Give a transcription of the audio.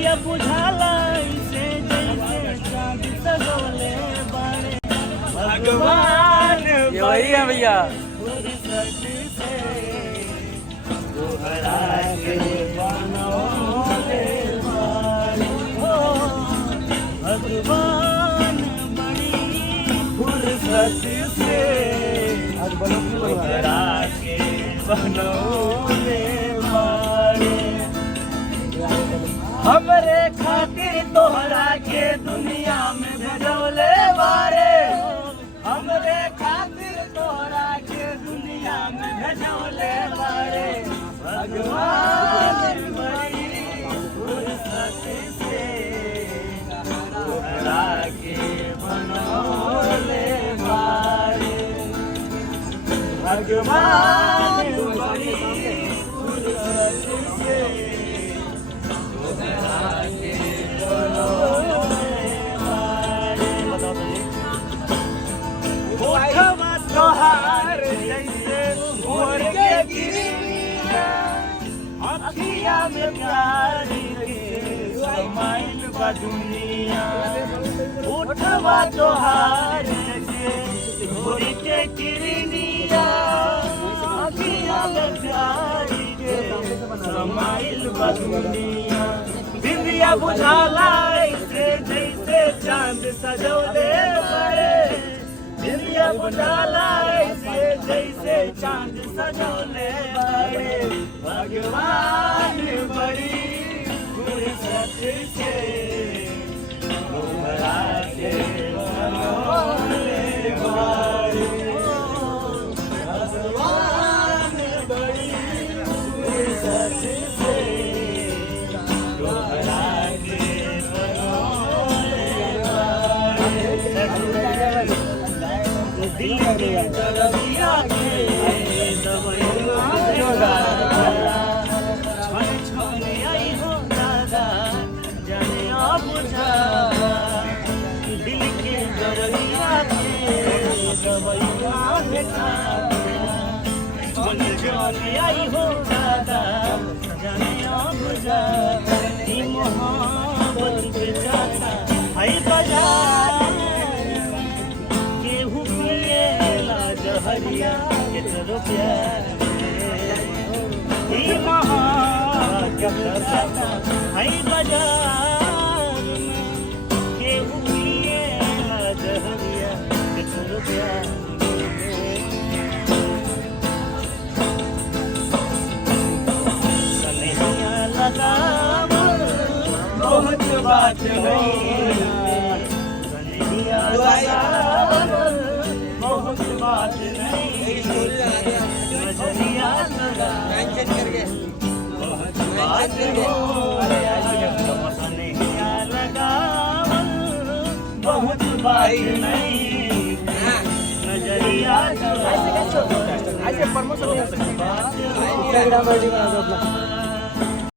दिया बुझाला इसे जैसे चांद सजोले बारे भगवान ये वही है भैया। फुर्सत से दोहरा के बनौले बारे हो भगवान बड़ी फुर्सत से दोहरा के बनौले बारे हमरे खातिर तोहरा के दुनिया में भेजौले बारे हमरे खातिर तोहरा के दुनिया में भेजौले बारे भगवान बड़ी फुर्सत से तोहरा के बनौले बारे भगवान बड़ी फुर्सत से तोहार जैसे भोर के गिरिया अखिया में प्यार समाइल बा दुनिया उठवा तोहार जैसे भोर के गिरिया अखिया में प्यार समाइल बा दुनिया बिंदिया बुझाला ऐसे जैसे चांद सजौले बारे बिंदिया बुझाला ऐसे जैसे चांद सजौले बारे भगवान बड़ी फुर्सत से तोहरा के बनौले बारे भगवान बड़ी फुर्सत से तोहरा के बनौले बारे दिल के दरदिया के दवैया छन छन आई हो दादा जाने बुझा दिल के दरदिया के दवैया बेटा छन छन आई हो दादा जाने बुझा ई मोहब्बत के जाता है बाजार हरिया के तरो प्यार ई महागता है बाजार में के हुए हरिया के तरो प्यार सनहिया लगाव बहुत बात है सनहिया लगाव बहुत बात नहीं नजरिया लगा बहुत बात हो सनहिया लगावल बहुत बात नहीं नजरिया लगा